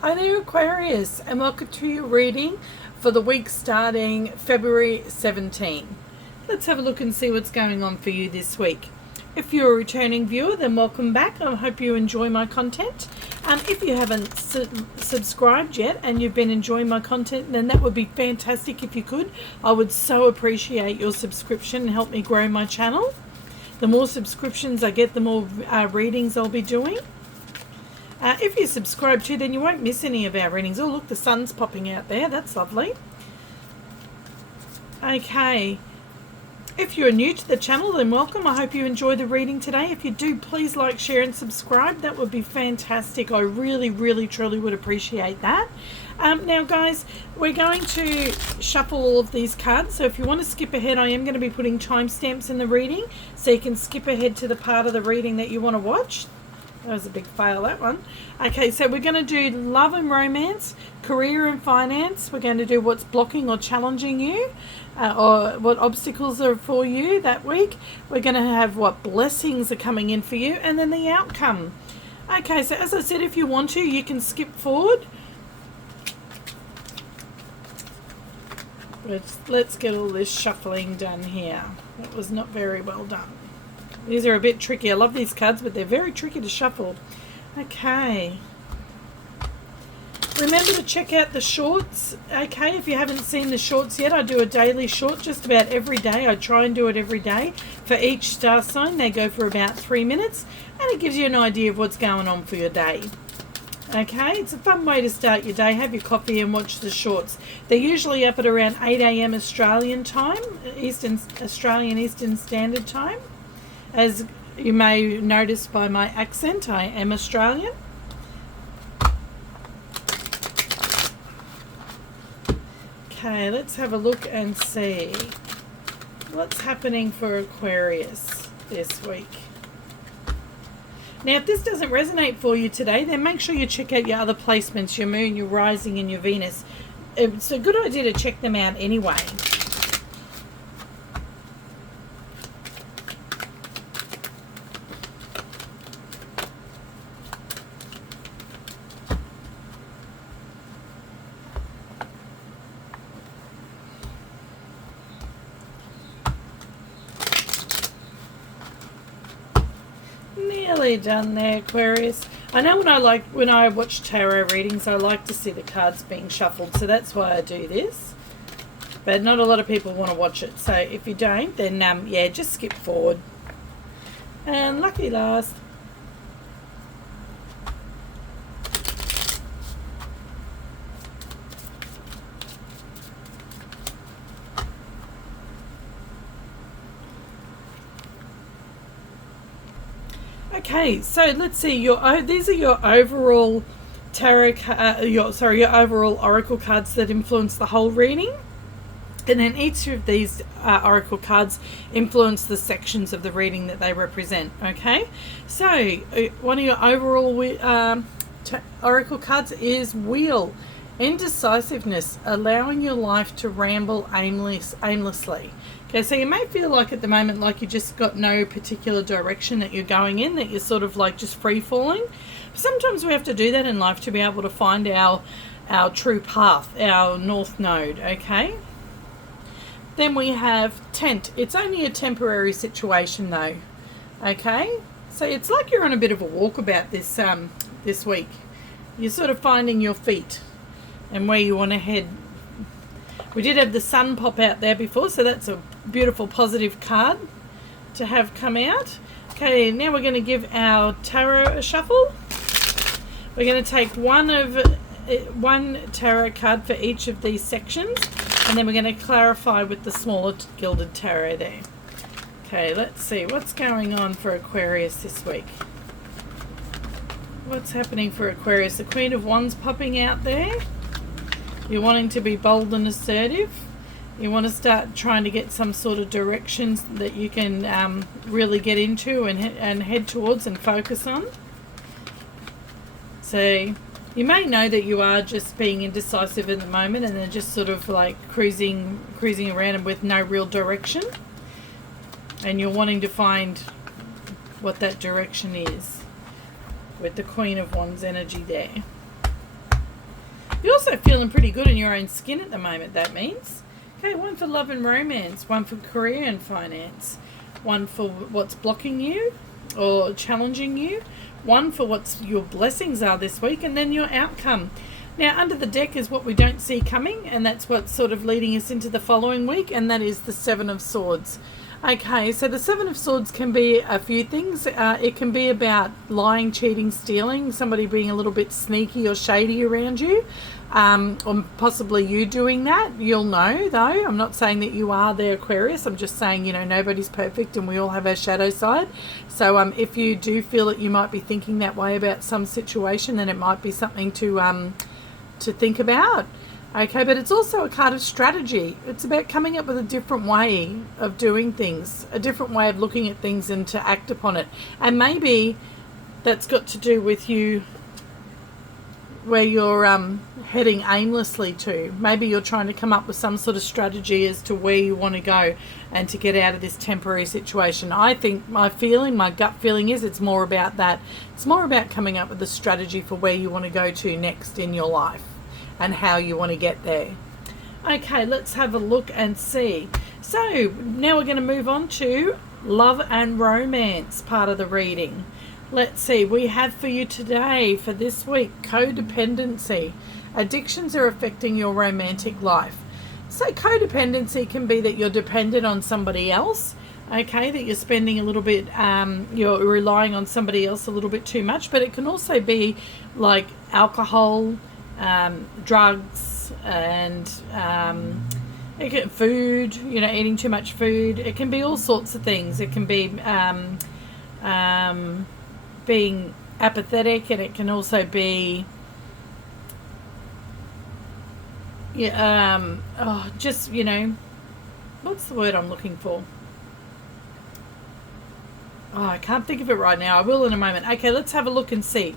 Hi there, Aquarius, and welcome to your reading for the week starting February 17. Let's have a look and see what's going on for you this week. If you're a returning viewer, then welcome back. I hope you enjoy my content. If you haven't subscribed yet and you've been enjoying my content, then that would be fantastic if you could. I would so appreciate your subscription and help me grow my channel. The more subscriptions I get, the more readings I'll be doing. If you subscribe too, then you won't miss any of our readings. Oh, look, the sun's popping out there. That's lovely. Okay. If you're new to the channel, then welcome. I hope you enjoy the reading today. If you do, please like, share, and subscribe. That would be fantastic. I really, really, truly would appreciate that. Now, guys, we're going to shuffle all of these cards. So if you want to skip ahead, I am going to be putting timestamps in the reading, so you can skip ahead to the part of the reading that you want to watch. That was a big fail, that one. Okay, so we're going to do love and romance, career and finance. We're going to do what's blocking or challenging you, or what obstacles are for you that week. We're going to have what blessings are coming in for you, and then the outcome. Okay, so as I said, if you want to, you can skip forward. Let's get all this shuffling done here. That was not very well done. These are a bit tricky. I love these cards, but they're very tricky to shuffle. Okay. Remember to check out the shorts. Okay, if you haven't seen the shorts yet, I do a daily short just about every day. I try and do it every day. For each star sign, they go for about 3 minutes, and it gives you an idea of what's going on for your day. Okay, it's a fun way to start your day. Have your coffee and watch the shorts. They're usually up at around 8 a.m. Australian time, Australian Eastern Standard Time. As you may notice by my accent, I am Australian. Okay, let's have a look and see what's happening for Aquarius this week. Now, if this doesn't resonate for you today, then make sure you check out your other placements, your moon, your rising, and your Venus. It's a good idea to check them out anyway. Nearly done there, Aquarius. I know when I watch tarot readings, I like to see the cards being shuffled, so that's why I do this. But not a lot of people want to watch it, so if you don't, then yeah, just skip forward. And lucky last. Okay, so let's see. These are your overall tarot, your overall oracle cards that influence the whole reading, and then each of these oracle cards influence the sections of the reading that they represent. Okay, so one of your overall oracle cards is Wheel, indecisiveness, allowing your life to ramble aimlessly. Okay, so you may feel like at the moment like you just got no particular direction that you're going in, that you're sort of like just free falling. Sometimes we have to do that in life to be able to find our true path, our north node, okay? Then we have Tent. It's only a temporary situation though, okay? So it's like you're on a bit of a walkabout this week. You're sort of finding your feet and where you want to head. We did have the sun pop out there before, so that's a beautiful positive card to have come out. Okay, now we're going to give our tarot a shuffle. We're going to take one tarot card for each of these sections, and then we're going to clarify with the smaller gilded tarot there. Okay, let's see what's going on for Aquarius this week. What's happening for Aquarius? The Queen of Wands popping out there. You're wanting to be bold and assertive. You want to start trying to get some sort of directions that you can really get into and head towards and focus on. So you may know that you are just being indecisive at the moment and then just sort of like cruising around and with no real direction. And you're wanting to find what that direction is with the Queen of Wands energy there. You're also feeling pretty good in your own skin at the moment, that means. Okay, one for love and romance, one for career and finance, one for what's blocking you or challenging you, one for what your blessings are this week, and then your outcome. Now, under the deck is what we don't see coming, and that's what's sort of leading us into the following week, and that is the Seven of Swords. Okay, so the Seven of Swords can be a few things. It can be about lying, cheating, stealing, somebody being a little bit sneaky or shady around you, or possibly you doing that. You'll know, though. I'm not saying that you are the Aquarius. I'm just saying, you know, nobody's perfect and we all have our shadow side. So if you do feel that you might be thinking that way about some situation, then it might be something to think about. Okay, but it's also a card of strategy. It's about coming up with a different way of doing things, a different way of looking at things and to act upon it. And maybe that's got to do with you where you're heading aimlessly to. Maybe you're trying to come up with some sort of strategy as to where you want to go and to get out of this temporary situation. I think my gut feeling is it's more about that. It's more about coming up with a strategy for where you want to go to next in your life and how you want to get there. Okay, let's have a look and see. So now we're going to move on to love and romance part of the reading. Let's see, we have for you today, for this week, codependency. Addictions are affecting your romantic life. So codependency can be that you're dependent on somebody else, okay, that you're spending a little bit, you're relying on somebody else a little bit too much, but it can also be like alcohol, drugs, and food, you know, eating too much food. It can be all sorts of things. It can be being apathetic, and it can also be just, you know, what's the word I'm looking for? I can't think of it right now. I will in a moment. Okay, let's have a look and see.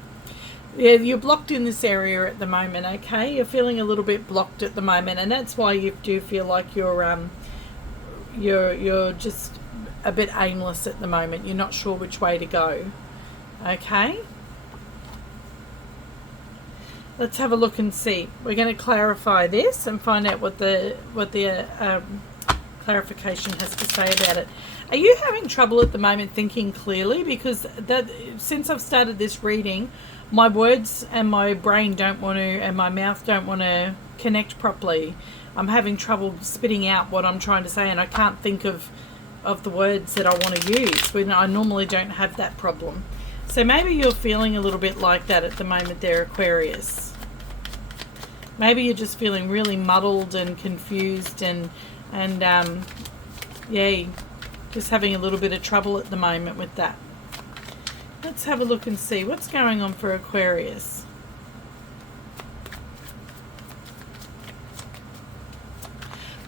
Yeah, you're blocked in this area at the moment, okay? You're feeling a little bit blocked at the moment, and that's why you do feel like you're just a bit aimless at the moment. You're not sure which way to go. Okay? Let's have a look and see. We're going to clarify this and find out what the clarification has to say about it. Are you having trouble at the moment thinking clearly? Because since I've started this reading, my words and my brain don't want to, and my mouth don't want to connect properly. I'm having trouble spitting out what I'm trying to say, and I can't think of the words that I want to use when I normally don't have that problem. So maybe you're feeling a little bit like that at the moment there, Aquarius. Maybe you're just feeling really muddled and confused and just having a little bit of trouble at the moment with that. Let's have a look and see what's going on for Aquarius.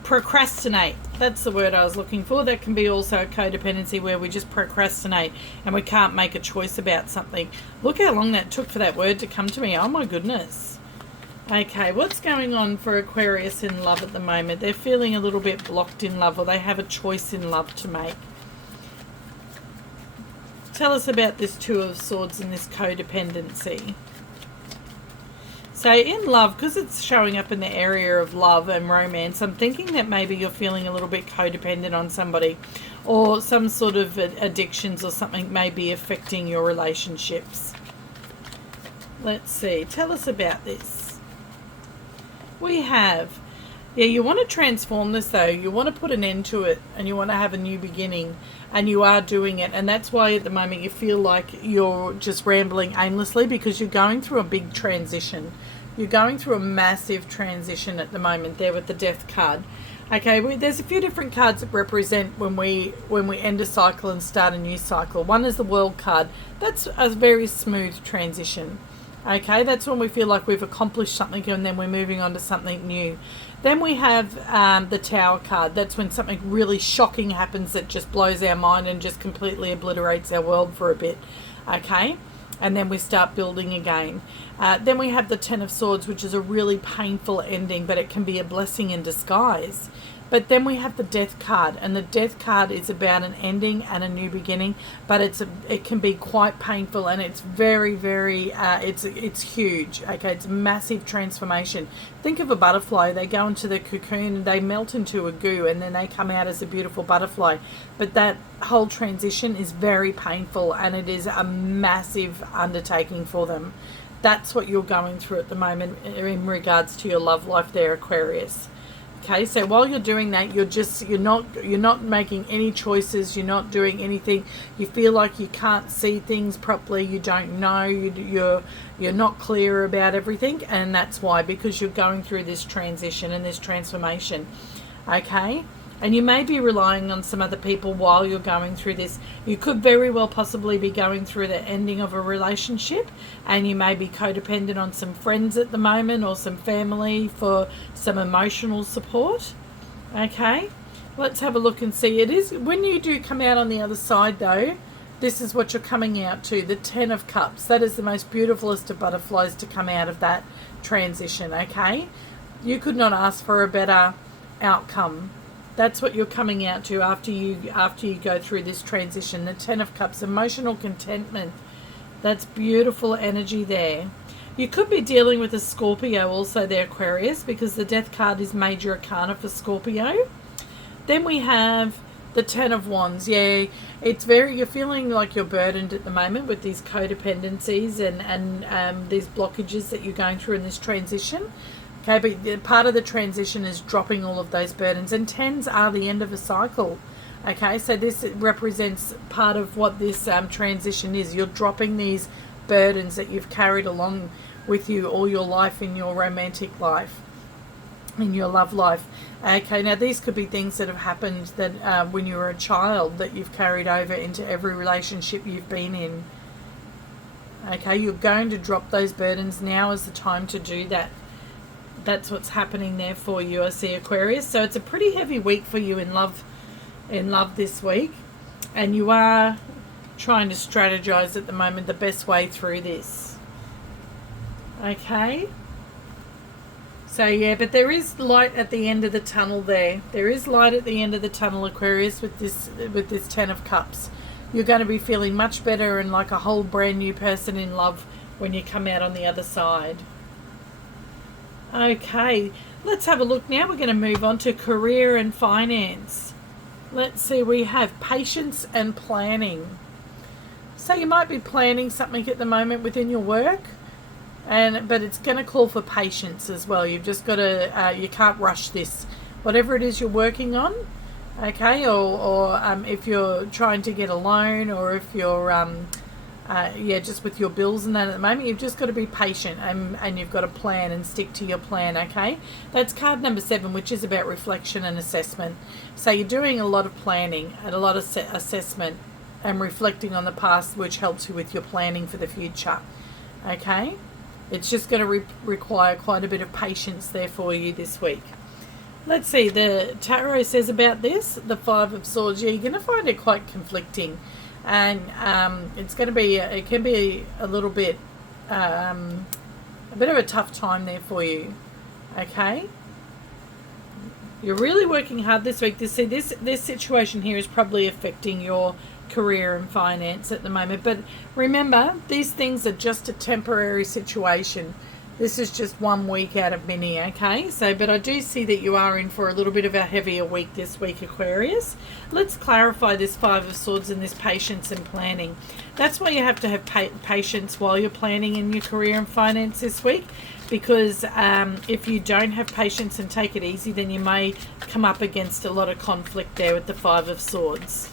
Procrastinate. That's the word I was looking for. That can be also a codependency where we just procrastinate and we can't make a choice about something. Look how long that took for that word to come to me. Oh my goodness. Okay, what's going on for Aquarius in love at the moment? They're feeling a little bit blocked in love, or they have a choice in love to make. Tell us about this Two of Swords and this codependency. So in love, because it's showing up in the area of love and romance, I'm thinking that maybe you're feeling a little bit codependent on somebody, or some sort of addictions or something may be affecting your relationships. Let's see. Tell us about this. We have, you want to transform this though. You want to put an end to it and you want to have a new beginning, and you are doing it. And that's why at the moment you feel like you're just rambling aimlessly, because you're going through a big transition. You're going through a massive transition at the moment there with the Death card. Okay, there's a few different cards that represent when we end a cycle and start a new cycle. One is the World card. That's a very smooth transition. Okay, that's when we feel like we've accomplished something and then we're moving on to something new. Then we have the Tower card. That's when something really shocking happens that just blows our mind and just completely obliterates our world for a bit. Okay, and then we start building again. Then we have the Ten of Swords, which is a really painful ending, but it can be a blessing in disguise. But then we have the Death card, and the Death card is about an ending and a new beginning, but it can be quite painful, and it's very, very it's huge. Okay, it's a massive transformation. Think of a butterfly. They go into the cocoon and they melt into a goo, and then they come out as a beautiful butterfly. But that whole transition is very painful, and it is a massive undertaking for them. That's what you're going through at the moment in regards to your love life there, Aquarius. Okay, so while you're doing that, you're not making any choices. You're not doing anything. You feel like you can't see things properly. You don't know. You're not clear about everything, and that's why, because you're going through this transition and this transformation. Okay, and you may be relying on some other people while you're going through this. You could very well possibly be going through the ending of a relationship, and you may be codependent on some friends at the moment or some family for some emotional support. Okay, let's have a look and see. It is, when you do come out on the other side though, this is what you're coming out to, the 10 of Cups. That is the most beautifulest of butterflies to come out of that transition. Okay, you could not ask for a better outcome. That's what you're coming out to after you go through this transition. The 10 of Cups, emotional contentment. That's beautiful energy there. You could be dealing with a Scorpio also there, Aquarius, because the Death card is major arcana for Scorpio. Then we have the 10 of Wands. Yeah, it's you're feeling like you're burdened at the moment with these codependencies and these blockages that you're going through in this transition. Okay, but part of the transition is dropping all of those burdens, and 10s are the end of a cycle. Okay, so this represents part of what this transition is. You're dropping these burdens that you've carried along with you all your life in your romantic life, in your love life. Okay, now these could be things that have happened that when you were a child that you've carried over into every relationship you've been in. Okay, you're going to drop those burdens. Now is the time to do that. That's what's happening there for you, I see, Aquarius. So it's a pretty heavy week for you in love this week, and you are trying to strategize at the moment the best way through this. Okay, so yeah, but there is light at the end of the tunnel there. There is light at the end of the tunnel, Aquarius, with this 10 of Cups. You're going to be feeling much better and like a whole brand new person in love when you come out on the other side. Okay, let's have a look now. We're going to move on to career and finance. Let's see, we have patience and planning. So you might be planning something at the moment within your work, but it's going to call for patience as well. You've just got to, you can't rush this. Whatever it is you're working on, okay, or if you're trying to get a loan, or if you're just with your bills and that at the moment, you've just got to be patient and you've got to plan and stick to your plan. Okay, that's card number 7, which is about reflection and assessment. So you're doing a lot of planning and a lot of assessment and reflecting on the past, which helps you with your planning for the future. Okay, it's just going to require quite a bit of patience there for you this week. Let's see, the tarot says about this, the 5 of Swords. Yeah, you're going to find it quite conflicting. And it's going to be, it can be a little bit, a bit of a tough time there for you. Okay, you're really working hard this week. This situation here is probably affecting your career and finance at the moment. But remember, these things are just a temporary situation. This is just 1 week out of many, okay? So, but I do see that you are in for a little bit of a heavier week this week, Aquarius. Let's clarify this 5 of Swords and this patience and planning. That's why you have to have patience while you're planning in your career and finance this week, because if you don't have patience and take it easy, then you may come up against a lot of conflict there with the 5 of Swords.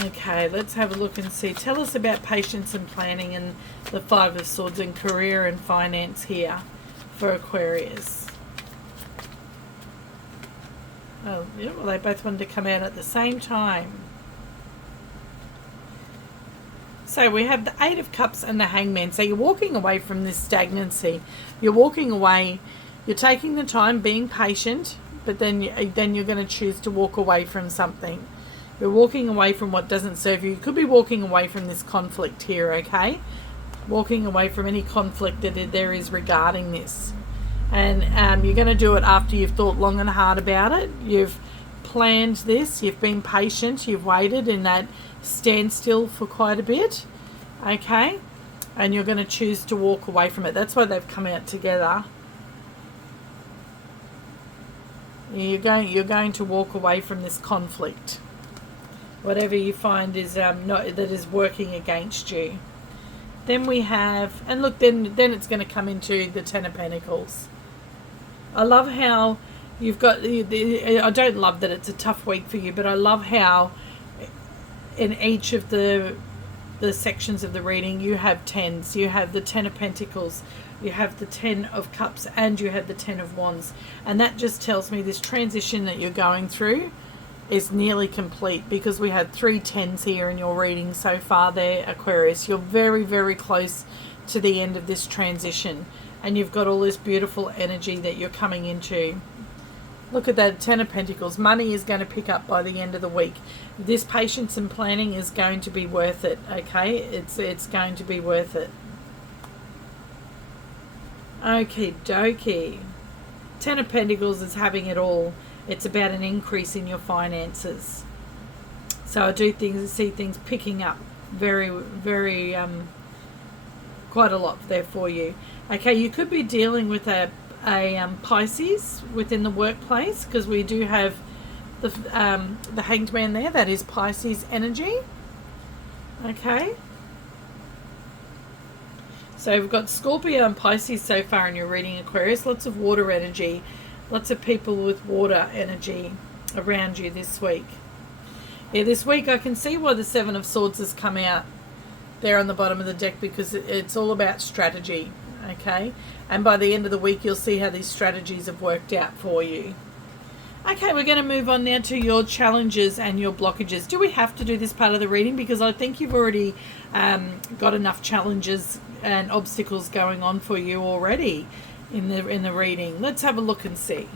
Okay, let's have a look and see. Tell us about patience and planning and the 5 of Swords and career and finance here for Aquarius. Oh, yeah, well, they both wanted to come out at the same time. So we have the 8 of Cups and the Hangman. So you're walking away from this stagnancy. You're walking away. You're taking the time, being patient, but then you're going to choose to walk away from something. You're walking away from what doesn't serve you. You could be walking away from this conflict here, okay? walking away from any conflict that there is regarding this. And you're going to do it after you've thought long and hard about it. You've planned this, you've been patient, you've waited in that standstill for quite a bit, okay? And you're going to choose to walk away from it. That's why they've come out together. You're going to walk away from this conflict, whatever you find is that is working against you. Then we have, and look, then it's going to come into the Ten of Pentacles. I love how you've got I don't love that it's a tough week for you, but I love how in each of the sections of the reading you have tens. You have the Ten of Pentacles, you have the Ten of Cups, and you have the Ten of Wands. And that just tells me this transition that you're going through is nearly complete, because we had 3 tens here in your reading so far there, Aquarius. You're very, very close to the end of this transition, and you've got all this beautiful energy that you're coming into. Look at that Ten of Pentacles. Money is going to pick up by the end of the week. This patience and planning is going to be worth it, okay? It's going to be worth it. Okie dokie. Ten of Pentacles is having it all. It's about an increase in your finances. So I see things picking up very, very, quite a lot there for you. Okay, you could be dealing with a Pisces within the workplace, because we do have the Hanged Man there. That is Pisces energy. Okay. So we've got Scorpio and Pisces so far in your reading, Aquarius. Lots of water energy. Lots of people with water energy around you this week. Yeah, this week I can see why the Seven of Swords has come out there on the bottom of the deck, because it's all about strategy, okay? And by the end of the week you'll see how these strategies have worked out for you. Okay, we're going to move on now to your challenges and your blockages. Do we have to do this part of the reading? Because I think you've already got enough challenges and obstacles going on for you already in the reading. Let's have a look and see.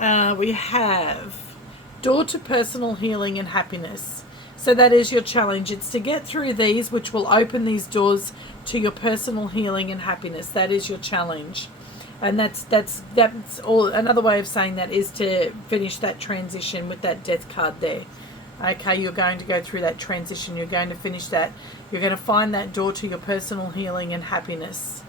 We have door to personal healing and happiness. So that is your challenge. It's to get through these, which will open these doors to your personal healing and happiness. That is your challenge. And that's all. Another way of saying that is to finish that transition with that Death card there. Okay, you're going to go through that transition. You're going to finish that. You're going to find that door to your personal healing and happiness.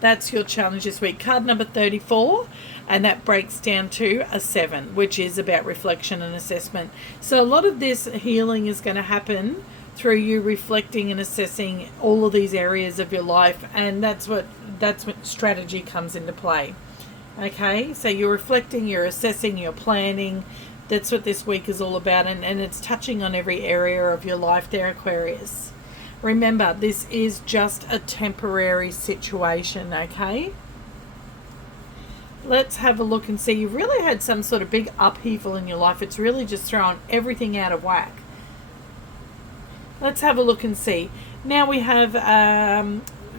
That's your challenge this week. Card number 34, and that breaks down to a 7, which is about reflection and assessment. So a lot of this healing is going to happen through you reflecting and assessing all of these areas of your life, and that's what strategy comes into play. Okay, so you're reflecting, you're assessing, you're planning. That's what this week is all about, and it's touching on every area of your life there, Aquarius. Remember, this is just a temporary situation, okay? Let's have a look and see. You've really had some sort of big upheaval in your life. It's really just thrown everything out of whack. Let's have a look and see. Now we have,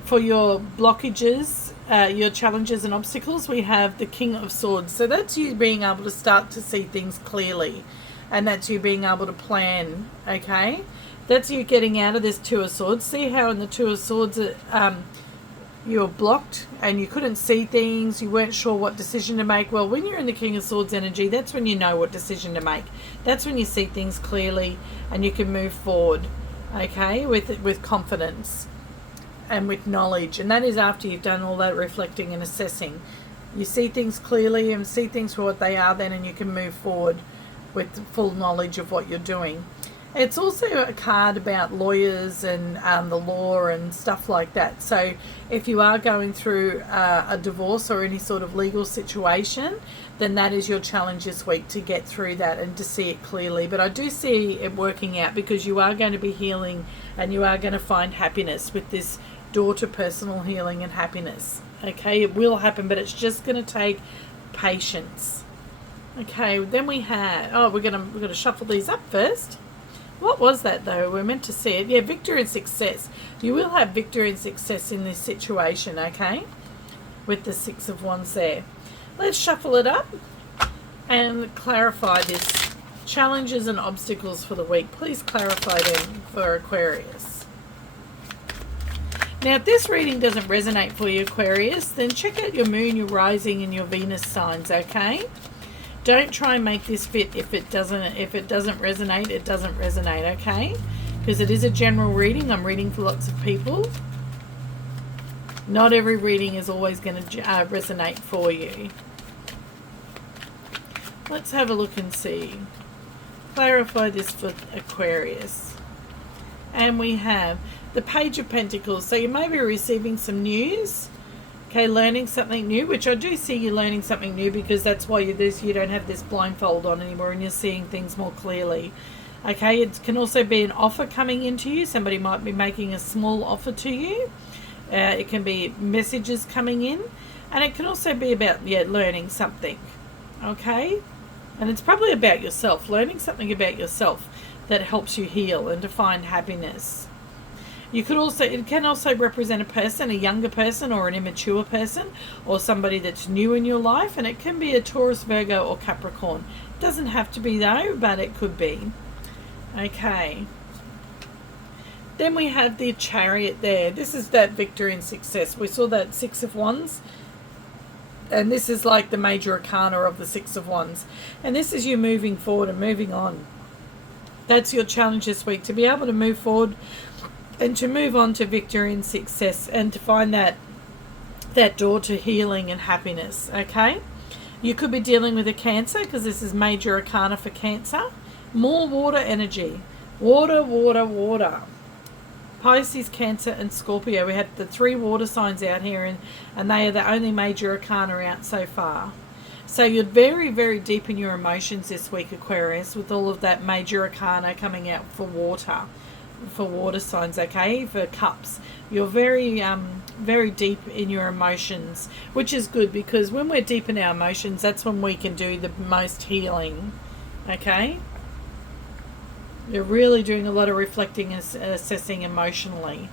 for your blockages, your challenges and obstacles, we have the King of Swords. So that's you being able to start to see things clearly. And that's you being able to plan, okay? That's you getting out of this Two of Swords. See how in the Two of Swords you were blocked and you couldn't see things, you weren't sure what decision to make. Well, when you're in the King of Swords energy, that's when you know what decision to make. That's when you see things clearly and you can move forward, okay, with confidence and with knowledge. And that is after you've done all that reflecting and assessing. You see things clearly and see things for what they are then, and you can move forward with full knowledge of what you're doing. It's also a card about lawyers and the law and stuff like that. So if you are going through a divorce or any sort of legal situation, then that is your challenge this week, to get through that and to see it clearly. But I do see it working out, because you are going to be healing and you are going to find happiness with this door to personal healing and happiness. Okay, it will happen, but it's just going to take patience. Okay, then we have, we're gonna shuffle these up first. What was that though? We're meant to see it. Yeah, victory and success. You will have victory and success in this situation, okay? With the Six of Wands there. Let's shuffle it up and clarify this. Challenges and obstacles for the week. Please clarify them for Aquarius. Now, if this reading doesn't resonate for you, Aquarius, then check out your moon, your rising, and your Venus signs, okay? Don't try and make this fit if it doesn't resonate, it doesn't resonate, okay? Because it is a general reading. I'm reading for lots of people. Not every reading is always going to resonate for you. Let's have a look and see. Clarify this for Aquarius. And we have the Page of Pentacles. So you may be receiving some news. Okay, learning something new, which I do see you learning something new, because that's why you don't have this blindfold on anymore and you're seeing things more clearly. Okay, it can also be an offer coming into you. Somebody might be making a small offer to you. It can be messages coming in, and it can also be about learning something. Okay, and it's probably about yourself, learning something about yourself that helps you heal and to find happiness. It can also represent a person, a younger person or an immature person, or somebody that's new in your life, and it can be a Taurus, Virgo or Capricorn. It doesn't have to be though, but it could be. Okay. Then we have the Chariot there. This is that victory and success. We saw that Six of Wands. And this is like the major arcana of the Six of Wands. And this is you moving forward and moving on. That's your challenge this week, to be able to move forward and to move on to victory and success, and to find that door to healing and happiness, okay? You could be dealing with a Cancer, because this is major arcana for Cancer. More water energy. Water, water, water. Pisces, Cancer and Scorpio. We had the 3 water signs out here, and they are the only major arcana out so far. So you're very, very deep in your emotions this week, Aquarius, with all of that major arcana coming out for water signs, okay? For cups. You're very, very deep in your emotions, which is good, because when we're deep in our emotions, that's when we can do the most healing, okay? You're really doing a lot of reflecting and assessing emotionally.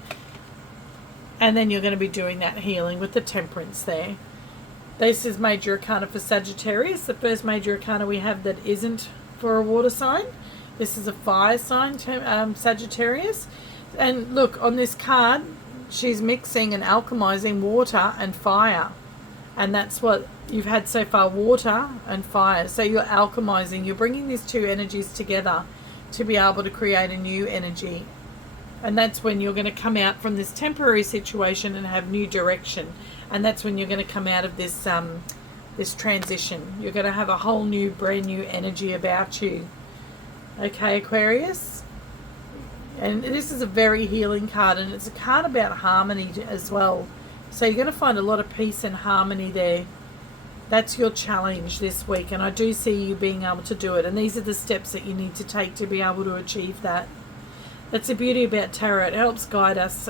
And then you're going to be doing that healing with the Temperance there. This is major arcana for Sagittarius. The first major arcana we have that isn't for a water sign. This is a fire sign, Sagittarius. And look, on this card, she's mixing and alchemizing water and fire. And that's what you've had so far, water and fire. So you're alchemizing. You're bringing these two energies together to be able to create a new energy. And that's when you're going to come out from this temporary situation and have new direction. And that's when you're going to come out of this this transition. You're going to have a whole new, brand new energy about you. Okay, Aquarius? And this is a very healing card, and it's a card about harmony as well. So you're going to find a lot of peace and harmony there. That's your challenge this week, and I do see you being able to do it. And these are the steps that you need to take to be able to achieve that. That's the beauty about tarot. It helps guide us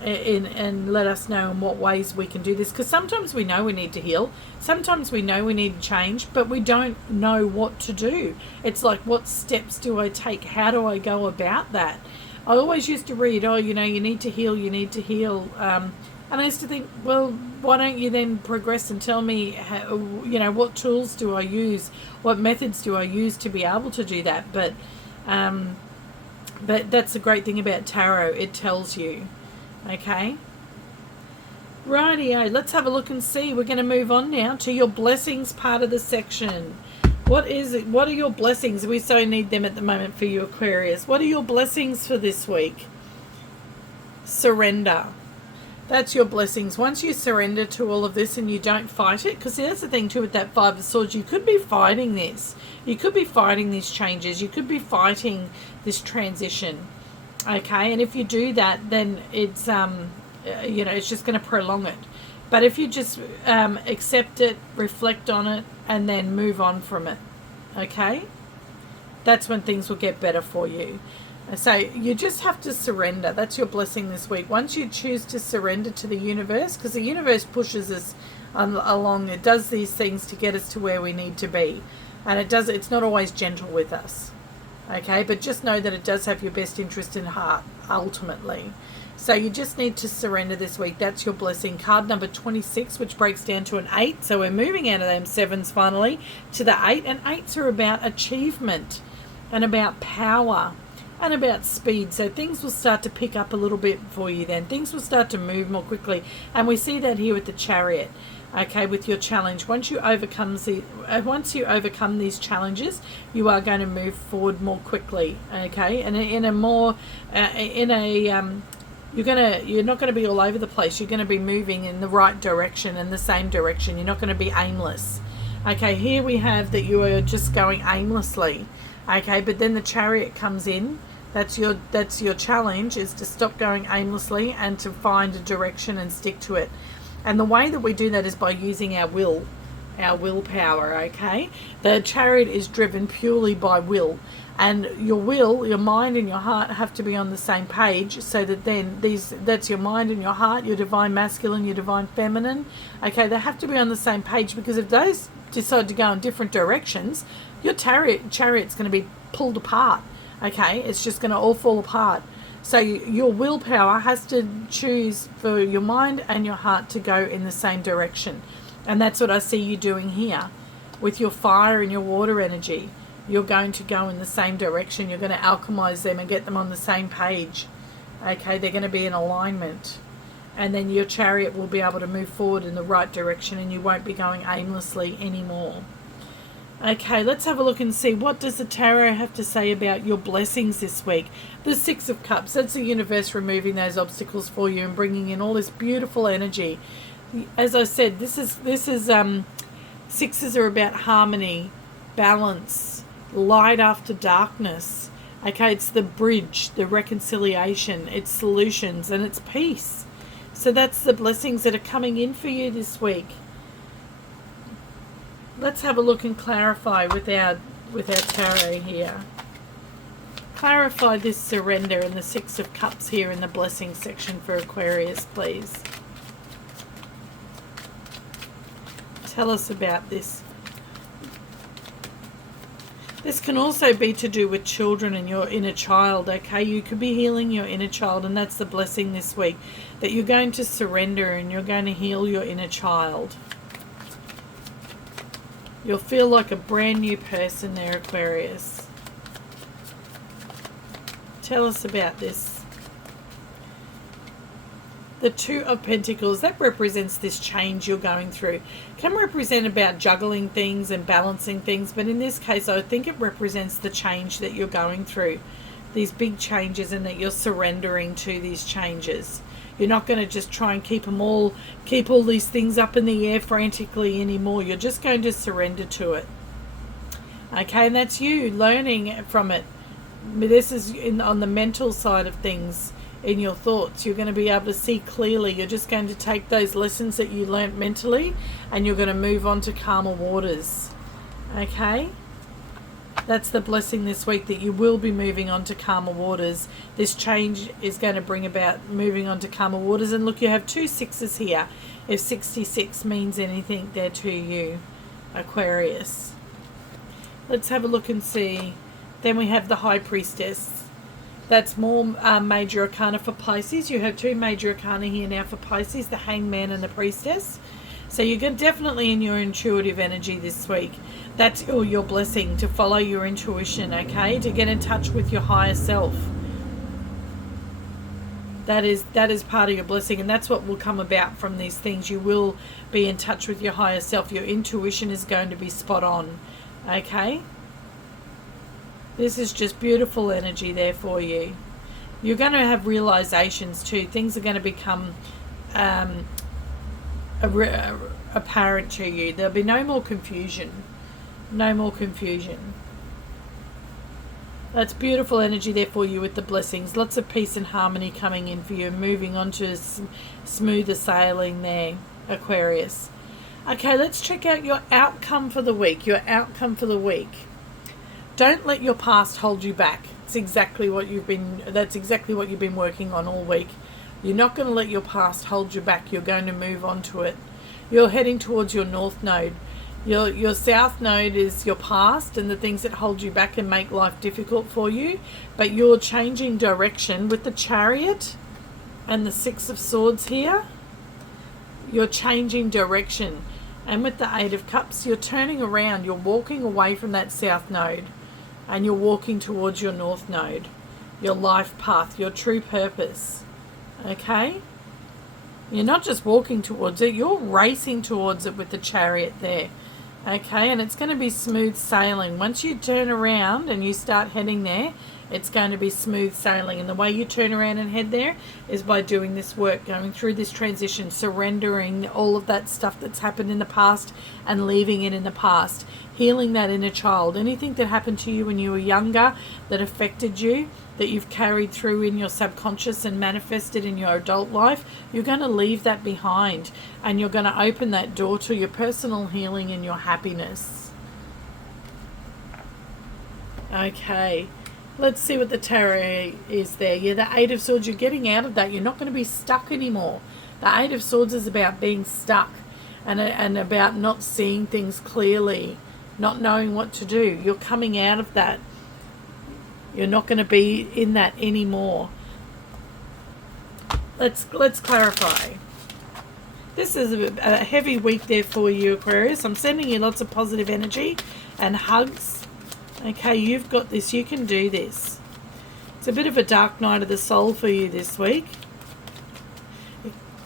and let us know in what ways we can do this. Because sometimes we know we need to heal. Sometimes we know we need to change, but we don't know what to do. It's like, what steps do I take? How do I go about that? I always used to read, oh, you need to heal, you need to heal. And I used to think, well, why don't you then progress and tell me, how, what tools do I use? What methods do I use to be able to do that? But that's the great thing about tarot. It tells you. Okay. Rightio. Let's have a look and see. We're going to move on now to your blessings part of the section. What is it? What are your blessings? We so need them at the moment for you, Aquarius. What are your blessings for this week? Surrender. That's your blessings. Once you surrender to all of this and you don't fight it, because that's the thing too with that Five of Swords, you could be fighting this. You could be fighting these changes. You could be fighting this transition. Okay, and if you do that, then it's it's just going to prolong it. But if you just accept it, reflect on it, and then move on from it, okay, that's when things will get better for you. So you just have to surrender. That's your blessing this week. Once you choose to surrender to the universe, because the universe pushes us along, it does these things to get us to where we need to be, and it's not always gentle with us. Okay, but just know that it does have your best interest in heart, ultimately. So you just need to surrender this week. That's your blessing. Card number 26, which breaks down to an 8. So we're moving out of them 7s finally to the 8. And 8s are about achievement and about power and about speed. So things will start to pick up a little bit for you then. Things will start to move more quickly. And we see that here with the Chariot. Okay, with your challenge. Once you overcome these challenges, you are going to move forward more quickly. Okay, and you're not going to be all over the place. You're going to be moving in the right direction, in the same direction. You're not going to be aimless. Okay, here we have that you are just going aimlessly. Okay, but then the Chariot comes in. That's your challenge, is to stop going aimlessly and to find a direction and stick to it. And the way that we do that is by using our willpower, okay? The Chariot is driven purely by will. And your will, your mind and your heart have to be on the same page, so that then that's your mind and your heart, your divine masculine, your divine feminine. Okay, they have to be on the same page, because if those decide to go in different directions, your chariot's going to be pulled apart. Okay, it's just going to all fall apart. So your willpower has to choose for your mind and your heart to go in the same direction. And that's what I see you doing here with your fire and your water energy. You're going to go in the same direction. You're going to alchemize them and get them on the same page. Okay, they're going to be in alignment. And then your chariot will be able to move forward in the right direction, and you won't be going aimlessly anymore. Okay, let's have a look and see, what does the tarot have to say about your blessings this week? The Six of Cups, that's the universe removing those obstacles for you and bringing in all this beautiful energy. As I said, this is sixes are about harmony, balance, light after darkness. Okay, it's the bridge, the reconciliation, it's solutions, and it's peace. So that's the blessings that are coming in for you this week. Let's have a look and clarify with our tarot here. Clarify this surrender and the Six of Cups here in the blessing section for Aquarius, please. Tell us about this. This can also be to do with children and your inner child, okay? You could be healing your inner child, and that's the blessing this week, that you're going to surrender and you're going to heal your inner child. You'll feel like a brand new person there, Aquarius. Tell us about this. The Two of Pentacles, that represents this change you're going through. Can represent about juggling things and balancing things, but in this case I think it represents the change that you're going through. These big changes, and that you're surrendering to these changes. You're not going to just try and keep all these things up in the air frantically anymore. You're just going to surrender to it. Okay, and that's you learning from it. This is on the mental side of things, in your thoughts. You're going to be able to see clearly. You're just going to take those lessons that you learnt mentally, and you're going to move on to calmer waters. Okay? That's the blessing this week, that you will be moving on to calmer waters. This change is going to bring about moving on to calmer waters. And look, you have two sixes here. If 66 means anything there to you, Aquarius. Let's have a look and see. Then we have the High Priestess. That's more major arcana for Pisces. You have two major arcana here now for Pisces, the Hangman and the Priestess. So you're definitely in your intuitive energy this week. That's your blessing, to follow your intuition, okay? To get in touch with your higher self. That is part of your blessing, and that's what will come about from these things. You will be in touch with your higher self. Your intuition is going to be spot on, okay? This is just beautiful energy there for you. You're going to have realizations too. Things are going to become apparent to you. There'll be no more confusion. No more confusion. That's beautiful energy there for you with the blessings. Lots of peace and harmony coming in for you. Moving on to smoother sailing there, Aquarius. Okay, let's check out your outcome for the week. Your outcome for the week. Don't let your past hold you back. That's exactly what you've been working on all week. You're not going to let your past hold you back. You're going to move on to it. You're heading towards your North Node. Your South Node is your past and the things that hold you back and make life difficult for you. But you're changing direction with the Chariot and the Six of Swords here. You're changing direction. And with the Eight of Cups, you're turning around. You're walking away from that South Node and you're walking towards your North Node. your life path, your true purpose. Okay? You're not just walking towards it, you're racing towards it with the Chariot there. Okay, and it's going to be smooth sailing. Once you turn around and you start heading there, it's going to be smooth sailing. And the way you turn around and head there is by doing this work, going through this transition, surrendering all of that stuff that's happened in the past and leaving it in the past, healing that inner child. Anything that happened to you when you were younger that affected you, that you've carried through in your subconscious and manifested in your adult life, you're going to leave that behind, and you're going to open that door to your personal healing and your happiness. Okay, let's see what the tarot is there. Yeah, the Eight of Swords, you're getting out of that. You're not going to be stuck anymore. The Eight of Swords is about being stuck and about not seeing things clearly, not knowing what to do. You're coming out of that. You're not going to be in that anymore. Let's clarify. This is a heavy week there for you, Aquarius. I'm sending you lots of positive energy and hugs. Okay, you've got this. You can do this. It's a bit of a dark night of the soul for you this week.